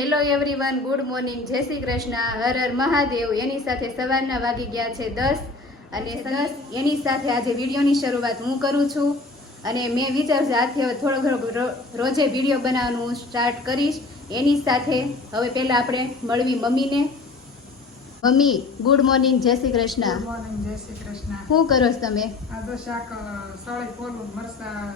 Hello everyone good morning જય શ્રી કૃષ્ણ. હર હર મહાદેવ. એની સાથે સવારના વાગી ગયા છે દસ. અને દસ. એની સાથે આજે વિડીયોની શરૂઆત હું કરું છું. અને મેં વિચાર છે હવે થોડો ઘણો રોજે વીડિયો બનાવવાનું હું સ્ટાર્ટ કરીશ. એની સાથે હવે પહેલાં આપણે મળવી મમ્મીને. મમ્મી ગુડ મોર્નિંગ જય શ્રી કૃષ્ણ. મોર્નિંગ જય શ્રી કૃષ્ણ. શું કરો છો તમે? આ તો શાક સળી ફોલું મરસા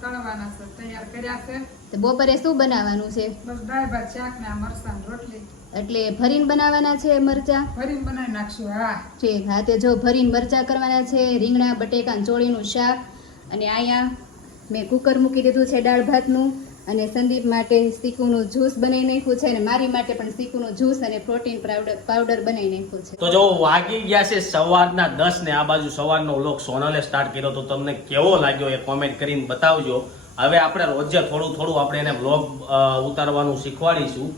તળવાના છે તૈયાર કર્યા છે. તો બપોરે શું બનાવવાનું છે? બસ દાળ ભાત શાક ને મરચાં રોટલી. એટલે ભરીને બનાવવાના છે મરચા? ભરીને બનાવી નાખશું હા. ઠીક હા તે જો ભરીને મરચા કરવાના છે રીંગણા બટેકા ચોળીનું શાક અને અહીંયા મેં કુકર મૂકી દીધું છે દાળ ભાતનું અને સંદીપ માટે સીકુનું જ્યુસ બનાવી નાખ્યું છે અને મારી માટે પણ સીકુનું જ્યુસ અને પ્રોટીન પાવડર પાવડર બનાવી નાખ્યું છે. તો જો વાગી ગયા છે સવારના દસ ને આ બાજુ સવારનો લોક સોનલે સ્ટાર્ટ કર્યો તો તમને કેવો લાગ્યો એ કોમેન્ટ કરીને બતાવજો. હવે આપણે રોજે થોડું થોડું આપણે એને વ્લોગ ઉતારવાનું શીખવાડીશું.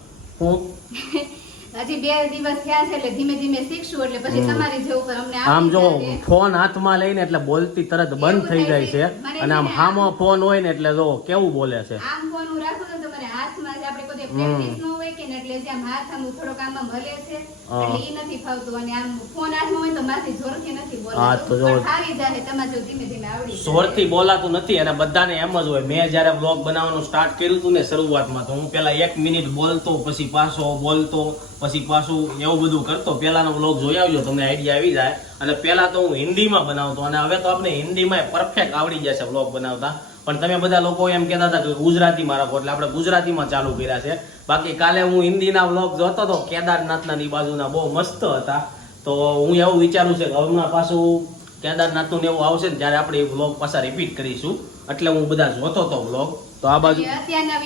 હું હજી બે દિવસ થયા છે એટલે ધીમે ધીમે શીખશું એટલે પછી તમારી જેવું પર અમને આમ જો. ફોન હાથમાં લઈને એટલે બોલતી તરત બંધ થઈ જાય છે. અને આમ હામો ફોન હોય ને એટલે જો કેવું બોલે છે. આમ ફોન હું રાખું તો તમારે હાથમાં જ આપણે કોઈ હમ. પ્રેક્ટિસ ન હોય કે ને એટલે જે આમ હાથ આમ થોડોક આમ આમ છે હા. એટલે ઈ નથી ફાવતું. અને આમ ફોન હાથમાં હોય તો માથી જોરથી નથી બોલાતું. પણ સારી જાય તમારે જો ધીમે ધીમે આવડી જોરથી બોલાતું નથી અને બધાને એમ જ હોય. મેં જ્યારે વ્લોગ બનાવવાનું સ્ટાર્ટ કર્યું હતું ને શરૂઆતમાં તો હું પેલા એક મિનિટ બોલતો પછી પાછો બોલતો પછી પાછું એવું બધું કરતો. પહેલાનો વ્લોગ જોઈ આવજો તમને આઈડિયા આવી જાય. અને પેલા તો હું હિન્દીમાં બનાવતો. અને હવે તો આપણે હિન્દીમાં પરફેક્ટ આવડી જાય છે વ્લોગ બનાવતા. પણ તમે બધા લોકો એમ કહેતા હતા કે ગુજરાતીમાં રાખો એટલે આપણે ગુજરાતીમાં ચાલુ કર્યા છે. બાકી કાલે હું હિન્દીના વ્લોગ જોતો હતો, કેદારનાથના ની બાજુના, બહુ મસ્ત હતા. તો હું એવું વિચારું છે કે હમણાં પાછું કેદારનાથનું એવું આવશે ને જ્યારે આપણે એ વ્લોગ પાછા રિપીટ કરીશું. એટલે હું બધા જોતો હતો વ્લોગ તો આ બાજુ અત્યારના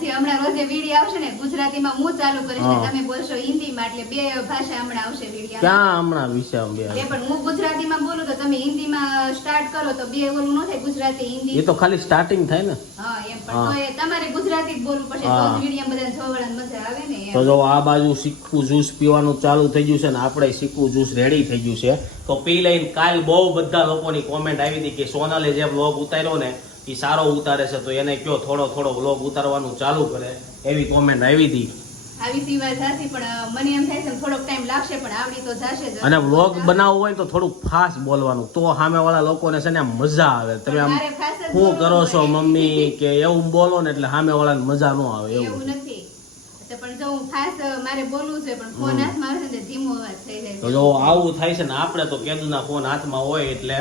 જે હમણાં રોજે વીડિયો આવશે ને ગુજરાતીમાં હું ચાલુ કરીશ ને તમે બોલશો હિન્દીમાં એટલે બે ભાષા હમણાં આવશે વીડિયો ક્યાં હમણાં વિશે બે એ પણ હું ગુજરાતીમાં બોલું તો તમે હિન્દીમાં સ્ટાર્ટ કરો તો બે ઓલું ન થાય ગુજરાતી હિન્દી. એ તો ખાલી સ્ટાર્ટિંગ થાય ને. હા એમ પણ તો તમારે ગુજરાતી જ બોલવું પડશે તો વીડિયો મજા આવે ને તો જો આ બાજુ સિક્કું જ્યુસ પીવાનું ચાલુ થઈ ગયું છે ને આપણે સિક્કું જ્યુસ રેડી થઈ ગયું છે. તો પી લઈને કાલ બહુ બધા લોકોની કોમેન્ટ આવી હતી કે સોનલે જે બ્લોગ ઉતાર્યો ને એ સારો ઉતારે છે તો એને કયો થોડો થોડો વ્લોગ ઉતારવાનું ચાલુ કરે એવી કોમેન્ટ આવી હતી. આવી સી વાત સાચી પણ મને એમ થાય છે થોડોક ટાઈમ લાગશે પણ આવડી તો જશે અને વ્લોગ બનાવવું હોય તો થોડુંક ફાસ્ટ બોલવાનું. તો સામેવાળા લોકોને છે ને મજા આવે. તમે આમ મારે fast જ શું કરો છો મમ્મી કે એવું બોલો ને એટલે સામેવાળાને મજા ન આવે એવું. એવું નથી. પણ જો હું ફાસ્ટ મારે બોલવું છે પણ ફોન હાથમાં આવે છે ધીમો અવાજ થઈ જાય તો આવું થાય છે ને આપણે તો કેદુના ફોન હાથમાં હોય એટલે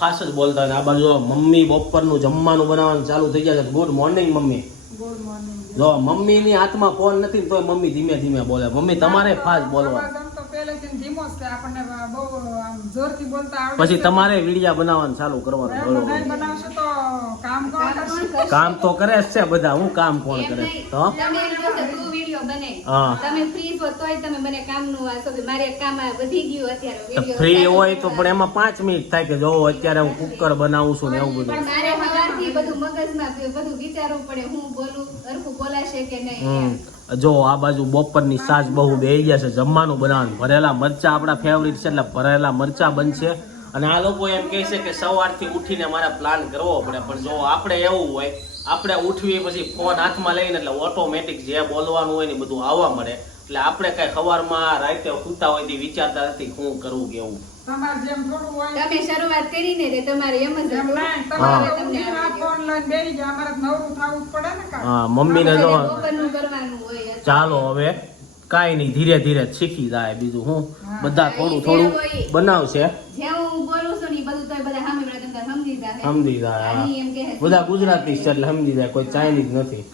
ફાસ્ટ જ બોલતા હોય ને આ બાજુ મમ્મી બપોરનું જમવાનું બનાવવાનું ચાલુ થઈ જાય છે. Good morning mummy. જો મમ્મી મમ્મીની હાથમાં ફોન નથી તો મમ્મી ધીમે ધીમે બોલે. મમ્મી તમારે ફાસ્ટ બોલવાનું. પછી તમારે વિડિયા બનાવવાનું ચાલુ કરવાનું કામ કોણ કરશે? કામ તો કરે જ છે બધા. હું કામ કોણ કરે. તો ફ્રી હોય તો પણ એમાં પાંચ મિનિટ થાય કે જો અત્યારે હું કુકર બનાવું છું ને એવું બધું. બધું મગજમાં બધું વિચારવું પડે હું બોલું હરખું બોલાશે કે નહીં જો આ બાજુ બપોરની સાસ બહુ બેહી ગયા છે જમવાનું બનાવવાનું. ભરેલા મરચા આપણા ફેવરિટ છે એટલે ભરેલા મરચા બનશે. અને આ લોકો એમ કહે છે કે સવારથી ઉઠીને મારે પ્લાન કરવો પડે પણ જો આપણે એવું હોય આપણે ઉઠવી પછી ફોન હાથમાં લઈને એટલે ઓટોમેટિક જે બોલવાનું હોય ને બધું આવવા મળે. એટલે આપણે કઈ સવારમાં રાતે સૂતા હોય તે વિચારતા નથી શું કરવું કેવું તમારે જેમ થોડું હોય તમે શરૂઆત કરીને તે તમારે એમ જ એમ હતું. નહીં હા. મમ્મીને જો ચાલો હવે કાઈ નહીં ધીરે ધીરે શીખી જાય બીજું હું. બધા થોડું થોડું બનાવશે. જેવું બોલું છું ને બધું તોય બધા સમજી જાય. બધા ગુજરાતી છે. એટલે સમજી જાય કોઈ ચાઇનીઝ નથી.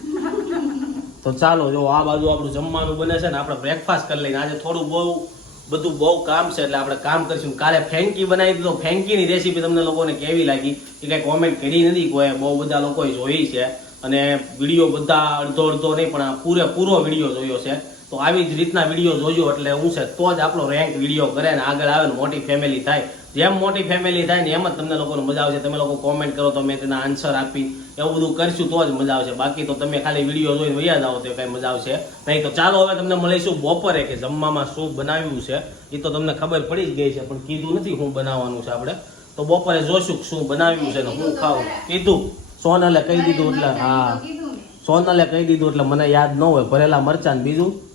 તો ચાલો જો આ બાજુ આપણું જમવાનું બને છે ને આપણે બ્રેકફાસ્ટ કરી લઈને આજે થોડું બહુ બધું બહુ કામ છે એટલે આપણે કામ કરીશું. કાલે ફેંકી બનાવી દીધો ફેંકીની રેસીપી તમને લોકોને કેવી લાગી? એ કાંઈ કોમેન્ટ કરી નથી કોઈ બહુ બધા લોકોએ જોઈ છે. અને વીડિયો બધા અડધો અડધો નહીં પણ પૂરે પૂરેપૂરો વીડિયો જોયો છે. તો આવી જ રીતના વીડિયો જોજો એટલે હું છે તો જ આપણો રેન્ક વીડિયો કરે ને આગળ આવે ને મોટી ફેમિલી થાય. જેમ મોટી ફેમિલી થાય ને એમ જ તમને લોકોને મજા આવશે. તમે લોકો કોમેન્ટ કરો, તો મેં તેના આન્સર આપી. એવું બધું કરશું તો જ મજા આવશે. બાકી તો તમે ખાલી વીડિયો જોઈને વૈયા જાઓ, તો કઈ મજા આવશે. નહીં તો ચાલો હવે તમને મળીશું બપોરે કે જમવામાં શું બનાવ્યું છે. એ તો તમને ખબર પડી જ ગઈ છે, પણ કીધું નથી શું બનાવવાનું છે આપણે. તો બપોરે જોશું શું બનાવ્યું છે ને હું ખાવું કીધું. સોનલે કહી દીધું એટલે, હા. સોન. સોનલે કહી દીધું એટલે મને યાદ ન હોય. ભરેલા મરચાં બીજું.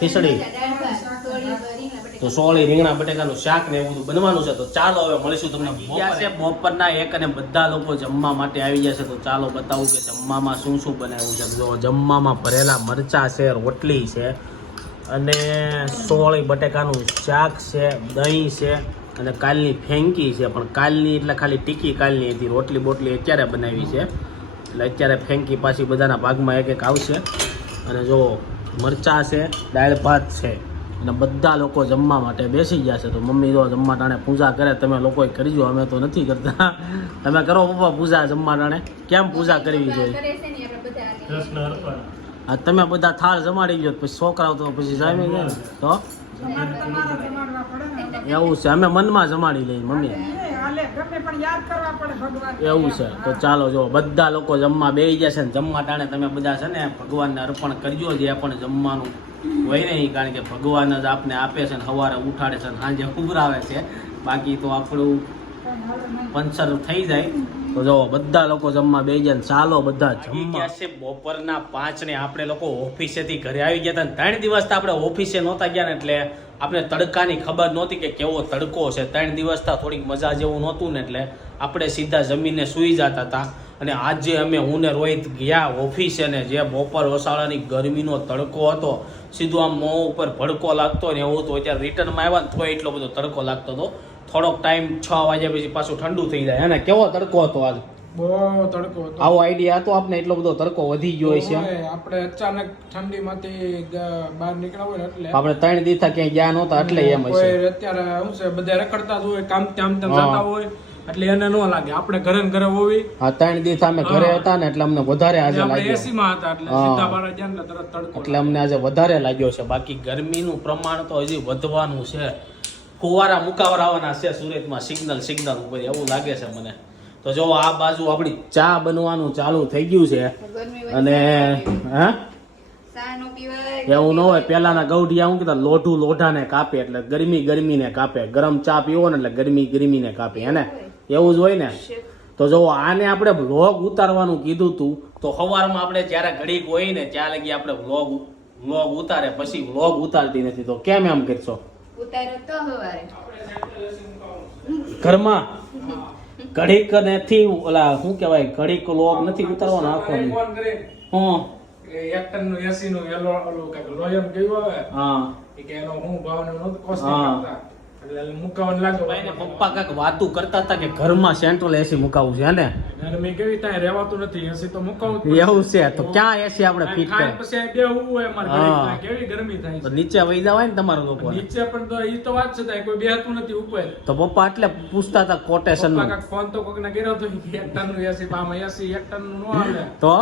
ખીચડી દાળ ભાત, સોળી, રીંગણા, બટેકા. તો સોળી રીંગણા બટેકાનું શાક ને એવું બધું બનવાનું છે. તો ચાલો હવે મળીશું તમને બપોરે. બપોરના એક અને બધા લોકો જમવા માટે આવી જશે તો ચાલો બતાવું કે જમવામાં શું શું બનાવ્યું છે. જો જમવામાં ભરેલા મરચા છે રોટલી છે અને સોળી બટેકાનું શાક છે દહીં છે અને કાલની ફેંકી છે. પણ કાલની એટલે ખાલી ટીકી કાલની હતી. રોટલી બોટલી અત્યારે બનાવી છે. એટલે અત્યારે ફેંકી પાછી બધાના ભાગમાં એક એક આવશે. અને જો મરચા છે દાળ ભાત છે. અને બધા લોકો જમવા માટે બેસી ગયા છે. તો મમ્મી જો જમવા ટાણે પૂજા કરે તમે લોકોએ કરજો અમે તો નથી કરતા. તમે કરો પપ્પા પૂજા જમવા ટાણે. કેમ પૂજા કરવી જોઈએ? કરે છે ને આપણે બધા આને. આ તમે બધા થાળ જમાડી ગયો પછી છોકરાઓ તો પછી જામી ગયા. ને તો? તમારે તમારે જમાડવા પડે ને એવું છે અમે મનમાં જમાડી લઈએ મમ્મી. એ હાલે ગમે પણ યાદ કરવા પડે ભગવાન. એવું છે. તો ચાલો જો બધા લોકો જમવા બેસી ગયા છે ને જમવા ટાણે તમે બધા છે ને ભગવાનને અર્પણ કરજો જે પણ જમવાનું હોય નહીં કારણ કે ભગવાન જ આપને આપે છે ને સવારે ઉઠાડે છે ને સાંજે ઉભરાવે છે. બાકી તો આપણું પંચર થઈ જાય. તો જો બધા લોકો જમવા બે ગયા ચાલો બધા જમવા. છે બપોરના પાંચ ને આપણે લોકો ઓફિસેથી ઘરે આવી ગયા હતા ને ત્રણ દિવસ તો આપણે ઓફિસે નહોતા ગયા ને એટલે આપણે તડકાની ખબર નહોતી કે કેવો તડકો છે. ત્રણ દિવસ તો થોડીક મજા જેવું નહોતું ને એટલે આપણે સીધા જમીને સૂઈ જતા હતા. અને આજે અમે હું ને રોહિત ગયા ઓફિસે ને જે બપોર વસાળાની ગરમીનો તડકો હતો સીધું આમ મોં ઉપર ભડકો લાગતો ને એવું તો અત્યારે રિટર્નમાં આવ્યા ને તો એટલો બધો તડકો લાગતો હતો. થોડોક ટાઈમ છ વાગ્યા પછી પાછું ઠંડુ થઈ જાય. અને કેવો તડકો હતો આજ? બહુ તડકો હતો. આવો આઈડિયા હતો આપને? એટલો બધો તડકો વધી ગયો છે આપણે અચાનક ઠંડીમાંથી બહાર નીકળ્યા હોય એટલે. આપણે ત્રણ દીથા ક્યાંય ગયા નહોતા એટલે એમ છે અત્યારે શું છે બધા રખડતા જ હોય કામ હા. જતા હોય. એટલે એને ન લાગે. આપણે ઘરે ને ઘરે હોવી હા ત્રણ દિવસ અમે ઘરે હતા ને એટલે અમને વધારે આજે લાગ્યો. એસી માં હતા એટલે સીધા બારા ગયા ને તરત તડકો એટલે અમને આજે વધારે લાગ્યો છે. બાકી ગરમીનું પ્રમાણ તો હજી વધવાનું છે. કુવારા મુકાવર આવવાના છે સુરતમાં. સિગ્નલ સિગ્નલ ઉપર એવું લાગે છે મને. તો જો આ બાજુ આપણી ચા બનવાનું ચાલુ થઈ ગયું છે. અને. હા? ચા નો પીવાય, એવું ન હોય. પેલાના ગૌઢિયા શું કીધા લોઢું લોઢાને કાપે એટલે ગરમી ગરમીને કાપે. ગરમ ચા પીવો ને એટલે ગરમી ગરમીને કાપે હેને એવું જ હોય ને? તો જો આને આપણે વ્લોગ ઉતારવાનું કીધું તું તો સવારમાં આપણે જ્યારે ઘડીક હોય ને ત્યાં લગી આપણે વ્લોગ વ્લોગ ઉતારે પછી વ્લોગ ઉતારતી નથી. તો કેમ એમ કરશો? ઉતાર્યો તો હવારે. ઘરમાં? ઘડીક નથી ઓલા શું કહેવાય ઘડીક વ્લોગ નથી ઉતારવાનો આખો દી. ફોન એક ટનનું એસી નું એલો ઓલું કાંઈક લોયમ કેવું આવે? હા. કે એનો હું ભાવ ને હા. કરતા. એટલે મુકાવાનું લાગ્યો ભાઈ પપ્પા કાક વાતું કરતા હતા કે ઘરમાં સેન્ટ્રલ એસી મુકાવું છે ને? કેવી ત્યાં રહેવાતું નથી એસી તો મુકાવું એવું છે તો ક્યાં એસી આપણે ફિટ ખાય પછી આ હોય અમારે હા. ઘડીક ત્યાં કેવી ગરમી થાય તો નીચે વહી જવાય ને તમારું લોકો નીચે પણ તો ઈ તો વાત છે કોઈ બેહતું નથી ઉપર. તો પપ્પા એટલે પૂછતા હતા કોટેશન ફોન તો કોકને કર્યો હતો એક ટનનું એસી આમાં એસી એક ટનનું આવે. તો?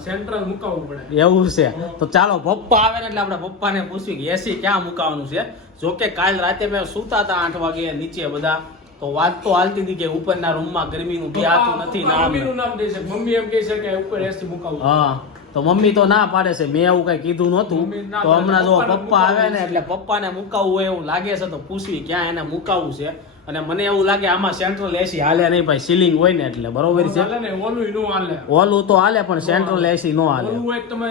સેન્ટ્રલ મુકાવવું પડે. એવું છે. તો ચાલો પપ્પા આવે ને એટલે આપણે પપ્પાને પૂછવી કે એસી ક્યાં મુકાવાનું છે? જો કે કાલ રાતે મેં સૂતા હતા આઠ વાગે નીચે બધા. તો વાત તો હાલતી હતી કે ઉપરના રૂમમાં ગરમીનું બેહાતું નથી નામ. નામ દે છે. મમ્મી એમ કહે છે કે ઉપર એસી મુકાવું. હા. તો મમ્મી તો ના પાડે છે. મેં એવું કઈ કીધું નહોતું. તો હમણાં જો પપ્પા આવે ને એટલે પપ્પાને મુકાવવું હોય એવું લાગે છે તો પૂછવી ક્યાં એને મુકાવવું છે. અને મને એવું લાગે આમાં સેન્ટ્રલ એસી હાલે નહીં ભાઈ સીલિંગ હોય ને એટલે બરોબર છે? ને ઓલું નો તો હાલે પણ સેન્ટ્રલ એસી નો હાલે. તમે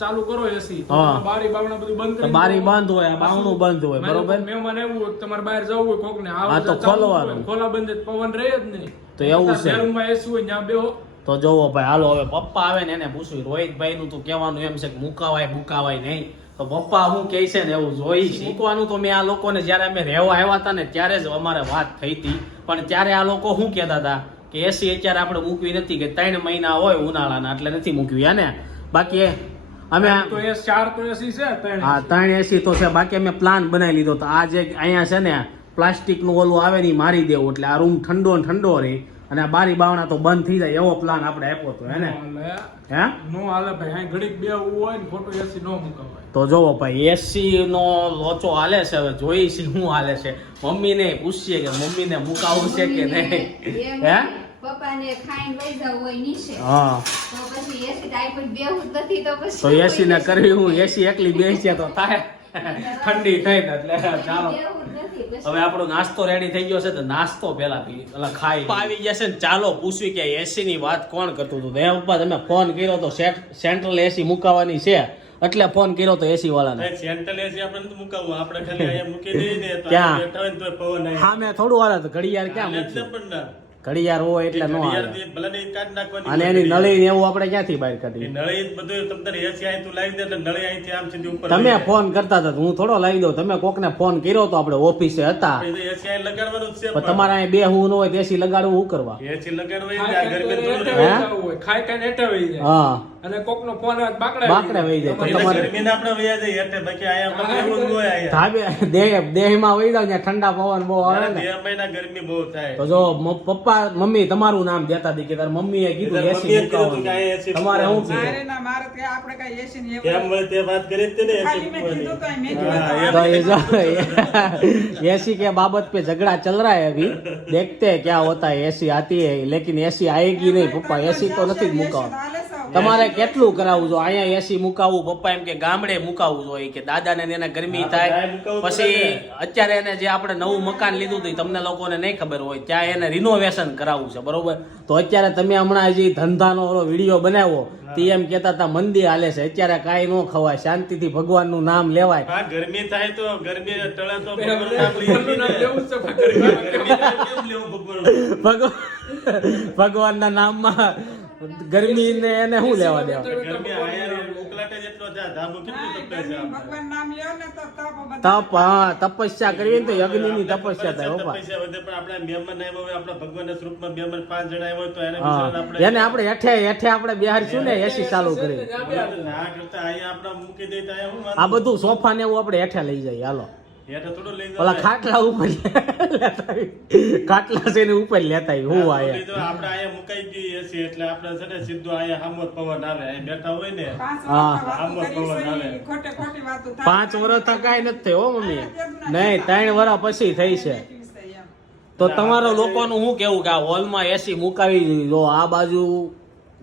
ચાલુ કરો એસી બારી બાવણા બધું બંધ બારી બંધ હોય આ બાવણું બંધ હોય બરોબર? મહેમાન એવું હોય તમારે બહાર જવું હોય કોકને હા, આવું તો ખોલવાનું. ખોલા બંધ પવન રહે જ નહીં. તો એવું છે. રૂમમાં એસી હોય ત્યાં બેહો. તો જોવો ભાઈ હાલો હવે પપ્પા આવે ને એને પૂછ્યું રોહિતભાઈ નું તો કહેવાનું એમ છે કે મુકાવાય મુકાવાય નહીં. તો પપ્પા હું કહે છે ને એવું જોઈ શીખવાનું તો મેં આ લોકોને જ્યારે અમે રહેવા આવ્યા હતા ને ત્યારે જ અમારે વાત થઈ હતી. પણ ત્યારે આ લોકો શું કહેતા હતા? કે એસી અત્યારે આપણે મૂકવી નથી કે ત્રણ મહિના હોય ઉનાળાના એટલે નથી મૂકવી ને? બાકી અમે તો એ ચાર તો એસી છે ત્રણ હા ત્રણ એસી તો છે બાકી અમે પ્લાન બનાવી લીધો તો આ જે અહીંયા છે ને પ્લાસ્ટિકનું ઓલું આવે ને મારી દેવું એટલે આ રૂમ ઠંડો ઠંડો રહે અને આ બારી બાવણા તો બંધ થઈ જાય એવો પ્લાન આપણે આપ્યો હતો હે ને? હે? નો હાલે ભાઈ અહીં ઘડીક બે હોય ને ખોટું એસી નો મુકાવાય. તો જોવો ભાઈ એસી નો લોચો હાલે છે હવે જોઈ છે શું હાલે છે. મમ્મીને પૂછીએ કે મમ્મીને મુકાવું છે કે નહીં? હે? પપ્પાને ખાઈને વઈ જવું હોય નીચે. હા. તો પછી એસી ટાઈપ બેહું નથી તો પછી તો એસી ને કરવી હું એસી એકલી બેસી તો થાય. ઠંડી થઈ ને એટલે ચાલો હવે આપણો નાસ્તો રેડી થઈ ગયો છે તો નાસ્તો પેલા પી એટલે ખાઈ આવી ગયા છે ને ચાલો પૂછવી કે એસી ની વાત કોણ કરતું હતું? દયા પપ્પા તમે ફોન કર્યો તો સેન્ટ્રલ એસી મુકાવાની છે. એટલે ફોન કર્યો તો એસી વાળાને. ભાઈ, સેન્ટ્રલ એસી આપણે તો મુકાવું આપણે ખાલી અહીંયા મૂકી દઈએ ને તો પવન આવે. હા મેં થોડું વાળા તો ઘડિયાળ ક્યાં મૂકશું પણ ના. ઘડિયાળ હોય એટલે નો આવે. ભલે ને નાખવાની અને એની નળી ને એવું આપણે ક્યાંથી બહાર કાઢી નળી બધું તમને એસી અહીં તું લાવી દે એટલે નળી અહીંથી આમ સીધી ઉપર તમે ફોન કરતા હતા હું થોડો લાવી દઉં. તમે કોકને ફોન કર્યો તો આપણે ઓફિસે હતા. એસી અહીં લગાડવાનું છે પણ તમારે અહીં બે હું ન હોય એસી લગાડવું હું કરવા? એસી લગાડવું ખાઈ. ખાઈ હેઠે હા. અને કોકનો ફોન આવે તો બાકડે બાકડે વહી જાય. તો એટલે તમારે- ગરમીને આપણે વયા જઈએ એટલે બાકી અહીંયા આપણે એવું જ હોય અહીંયા. ધાબે દેહ દેહમાં વહી જાવ ત્યાં ઠંડા પવન બહુ આવે ને બે મહિના ગરમી બહુ થાય તો જો મ- પપ્પા મમ્મી તમારું નામ દેતા હતી કે તાર મમ્મીએ કીધું તાર એસી મમ્મીએ કીધું કે આ AC તમારે શું મારે કીધું ના મારે કે આપણે કઈ એસી ની કેમ એવું વળી તે વાત કરી જ તે ને ખાલી મેં AC કીધું તો અહીં મેં હા, કીધું એ तो ये जो एसी के बाबत पे झगड़ा चल रहा है अभी देखते हैं क्या होता है एसी आती है लेकिन एसी आएगी नहीं पप्पा एसी तो નથી જ મુકાવવા તમારે કેટલું કરાવવું જો અહીંયા એસી મુકાવવું પપ્પા એમ કે ગામડે મુકાવવું જોઈએ કે દાદાને ને એને ગરમી થાય. પછી અત્યારે એને જે આપણે નવું મકાન લીધું હતું તમને લોકોને નહીં ખબર હોય ત્યાં એને રિનોવેશન કરાવવું છે બરોબર? તો અત્યારે તમે હમણાં હજી ધંધાનો ઓલો વીડિયો બનાવ્યો તે એમ કેતા હતા મંદિર હાલે છે. અત્યારે કાંઈ ન ખવાય શાંતિથી ભગવાનનું નામ લેવાય. ગરમી થાય તો ગરમી ટળે તો ને. જ? ભગવાન ભગવાનના નામમાં ગરમી ને એને શું લેવા દેવા? ગરમી આયા ઉકળાટે જેટલો છે, આ ધાબો કેટલું તપે છે આમ. ભગવાન નામ લ્યો ને તો તપ બધા હા તપસ્યા કરવી ને તો યજ્ઞની તપસ્યા થાય બાપા વધે પણ આપણે મહેમાન આવ્યા હોય, આપણા ભગવાનના સ્વરૂપમાં મહેમાન પાંચ જણા આવ્યા હોય તો એને આપણે હેઠે હેઠે આપણે બેહાડશું ને એસી ચાલુ કરી. ના? આ બધું સોફા ને એવું આપણે હેઠે લઈ જઈએ હાલો. ઓલા ખાટલા ઉપર લેતા ખાટલા છે ને ઉપર લેતા આવી. હું તો આયા. આપણે અહીંયા મુકાઈ ગઈ એસી એટલે આપણે છે ને સીધું અહીંયા હામો પવન આવે અહીં બેઠા હોય ને પાંચ હા. વર્ષ આમ પવન આવે. ખોટે ખોટી વાતો પાંચ વર્ષ તો કાંઈ નથી થયું હો મમ્મી. નહીં ત્રણ વર્ષ પછી થઈ છે. તો તમારો લોકોનું શું કેવું કે આ હોલમાં એસી મુકાવી દીધી? જો આ બાજુ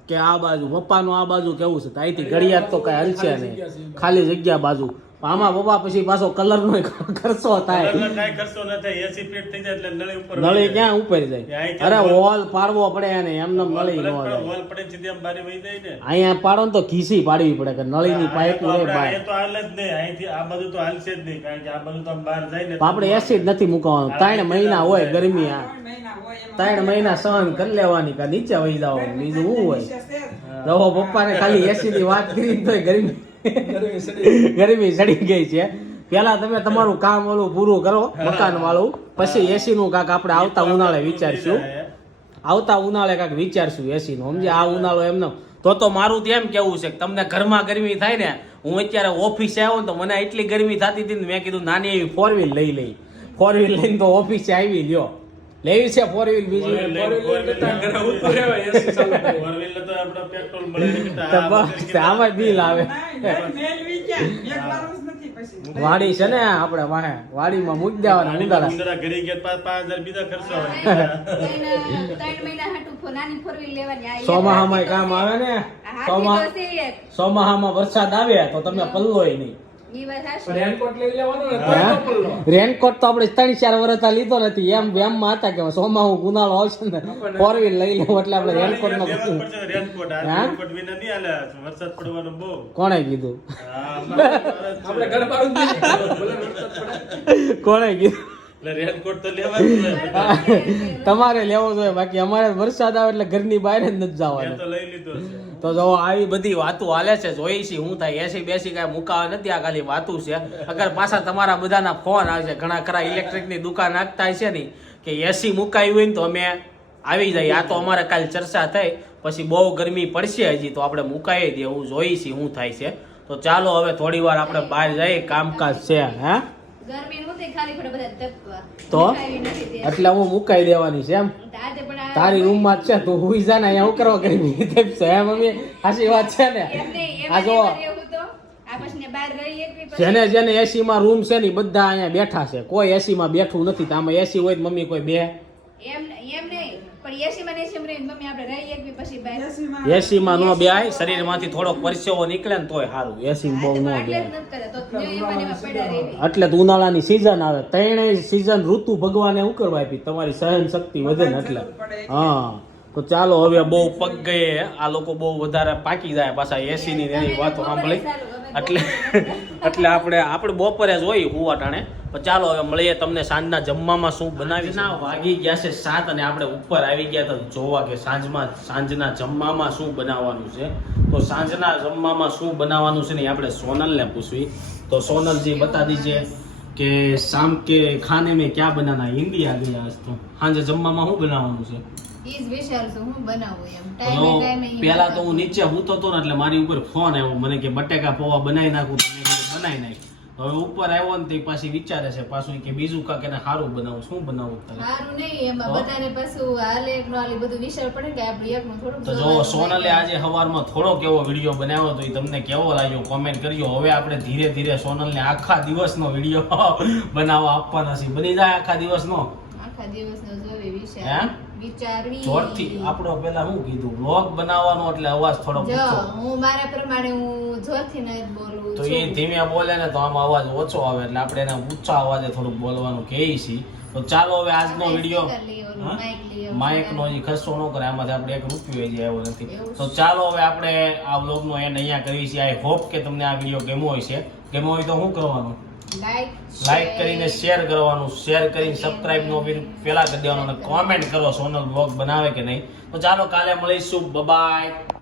કે આ બાજુ પપ્પાનું આ બાજુ કેવું છે? અહીંથી ઘડિયાળ તો કઈ હલશે નહીં. ખાલી જગ્યા બાજુ. આમાં બાબા પછી પાછો કલર નો ખર્ચો થાય. કલર ખર્ચો ન થાય એસી ફીટ થઈ જાય એટલે નળી ઉપર નળી ક્યાં ઉપર જાય? અરે હોલ પાડવો પડે એને એમને નળી નો ન પડે સીધી આમ બારી વહી જાય ને. અહીંયા પાડો ને તો ઘીસી પાડવી પડે કે નળીની પાઇપ તો રે આપણે- બાય તો હાલે જ નહીં. અહીંથી આ બાજુ તો હાલશે જ નહીં કારણ કે આ બધું તો આમ બહાર જાય ને તો આપણે એસી જ નથી મુકાવાનું. ત્રણ મહિના હોય ગરમી આ. ત્રણ મહિના હોય એમાં. ત્રણ મહિના સહન કરી લેવાની કા નીચે વહી જવાનું બીજું શું હોય? રવો પપ્પા ને પપ્પાને ખાલી એસી ની વાત કરી ગરમી ગરમી ચડી ગઈ. છે. પેલા તમે તમારું કામ ઓલું પૂરું કરો મકાન વાળું. પછી એસી નું કાંક આપણે આવતા ઉનાળે વિચારશું. આવતા ઉનાળે કાંક વિચારશું એસી નું. સમજે આ ઉનાળો એમને. તો તો મારું તેમ એમ કેવું છે કે તમને ઘરમાં ગરમી થાય ને હું અત્યારે ઓફિસે આવ્યો ને તો મને એટલી ગરમી થતી હતી ને મેં કીધું નાની એવી ફોર વ્હીલ લઈ લઈ. ફોર વ્હીલ લઈને તો ઓફિસે આવી લ્યો લેવી છે ફોર વ્હીલ બીજી કરતા ઘરે ઉતર ચાલુ તો આપણે પેટ્રોલ મળે આમાં બિલ આવે. વાડી છે ને આપણે વાહે વાડીમાં મૂકી દેવાના ગાડીમાં ઉંદાડા ઘરે ગયા પાંચ પાંચ હજાર બીજા ખર્ચા હોય તો કામ આવે ને. ચોમાહામાં વરસાદ આવે તો તમે પલ્લોય નહીં. રેનકોટ લઈ લેવાનો ને તો આપણે ત્રણ ચાર વર્ષ લીધો નથી. એમ એમ માતા હતા કે સોમાહુ ગુનાળો આવશે ને ફોર વ્હીલ લઈ લેવું એટલે આપણે રેનકોટ નો લેવા જ પડશે રેનકોટ હા? વિના નહીં હાલે. વરસાદ પડવાનો બહુ. કોણે કીધું? હા. કોણે કીધું? રેનકોટ તો. તમારે લેવો જોઈએ બાકી અમારે વરસાદ આવે એટલે ઘરની બહાર જ નથી જવાનું તો લઈ લીધો તો જો આવી બધી વાતો હાલે છે જોઈ છે હું થાય એસી બેસી કાંઈ મુકાવા નથી આ ખાલી વાતું છે. અગર પાછા તમારા બધાના ફોન આવશે ઘણા ખરા ઇલેક્ટ્રિકની દુકાન નાખતા છે ને કે એસી મુકાવી હોય ને તો અમે આવી જાય આ તો અમારે કાલ ચર્ચા થઈ પછી બહુ ગરમી પડશે હજી તો આપણે મુકાઈ દઈએ હું જોઈ છે શું થાય છે. તો ચાલો હવે થોડી વાર આપણે બહાર જઈએ કામકાજ છે હે? તો? એટલે હું મુકાઈ દેવાની છે એમ? તારી રૂમમાં છે તું હુઈ જા ને અહીંયા હું કરવા ગરમી છે એમ મમ્મી આશી વાત છે ને? આ જો જેને જેને એસી માં રૂમ છે ને બધા અહીંયા બેઠા છે. કોઈ એસી માં બેઠું નથી તો આમાં એસી હોય મમ્મી કોઈ બે? એમ એમ નહીં. એસી માં ને બેહાય શરીરમાંથી થોડોક પરસેવો નીકળે ને તોય સારું એસી બહુ નો એટલે. તો ઉનાળાની સીઝન આવે. ત્રણેય સીઝન ઋતુ ભગવાને ઉકરવા આપી. તમારી સહન શક્તિ વધે ને એટલે. હા. તો ચાલો હવે બહુ પગ ગયે. આ લોકો બહુ વધારે પાકી જાય પાછા એસી ની એની વાતો સાંભળી. એટલે એટલે આપણે આપણે બપોરે જ હોય હુવા ટાણે. પણ ચાલો હવે મળીએ તમને સાંજના જમવામાં શું બનાવી ના વાગી ગયા છે સાત અને આપણે ઉપર આવી ગયા તો જોવા કે સાંજમાં સાંજના જમવામાં શું બનાવવાનું છે. તો સાંજના જમવામાં શું બનાવવાનું છે ને આપણે સોનલને પૂછવી. તો સોનલજી બતા દીજે કે શામ કે ખાને મેં ક્યાં બનાના હિન્દી આ ગયા તો. સાંજે જમવામાં શું બનાવવાનું છે? પેલા તો હું નીચે હું તો ને એટલે મારી ઉપર ફોન આવ્યો. મને કે બટેકા પૌવા બનાવી નાખું. બનાવી નાખી હવે ઉપર આવ્યો ને તે પાછી વિચારે છે પાછું કે બીજું કાંક એને સારું બનાવું શું બનાવું તારે સારું નહીં એમાં બધાને પાછું હાલે એક નો બધું વિચાર પડે કે આપણે એકનું થોડું તો જો સોનલે આજે સવારમાં થોડોક એવો વીડિયો બનાવ્યો તો એ તમને કેવો લાગ્યો? કોમેન્ટ કરજો હવે આપણે ધીરે ધીરે સોનલને આખા દિવસનો વીડિયો બનાવવા આપવાના છે બની જાય આખા દિવસનો? આખા દિવસનો જોવે હે? વિચાર વિચારવી. જોરથી. આપણો પેલા હું કીધું બ્લોગ બનાવવાનો એટલે અવાજ થોડો જો હું મારા પ્રમાણે હું જોરથી નહીં બોલું તો એ. ધીમે બોલે ને તો આમાં અવાજ ઓછો આવે એટલે આપણે એને ઊંચા અવાજે થોડુંક બોલવાનું કહીએ છીએ. તો ચાલો હવે આજનો વિડિયો માઇક નો હજી ખર્ચો ન કરે આમાંથી આપણે એક રૂપિયો હજી આવ્યો નથી. તો ચાલો હવે આપણે આ વ્લોગનો એન્ડ અહીંયા કરીએ છીએ. આઈ હોપ કે તમને આ વીડિયો ગમ્યો હોય છે ગમ્યો હોય તો શું કરવાનું? લાઈક કરીને શેર કરવાનું શેર કરીને સબસ્ક્રાઇબ નો પેલા કરી દેવાનું અને કોમેન્ટ કરો સોનલ બ્લોગ બનાવે કે નહીં. તો ચાલો કાલે મળીશું. બાય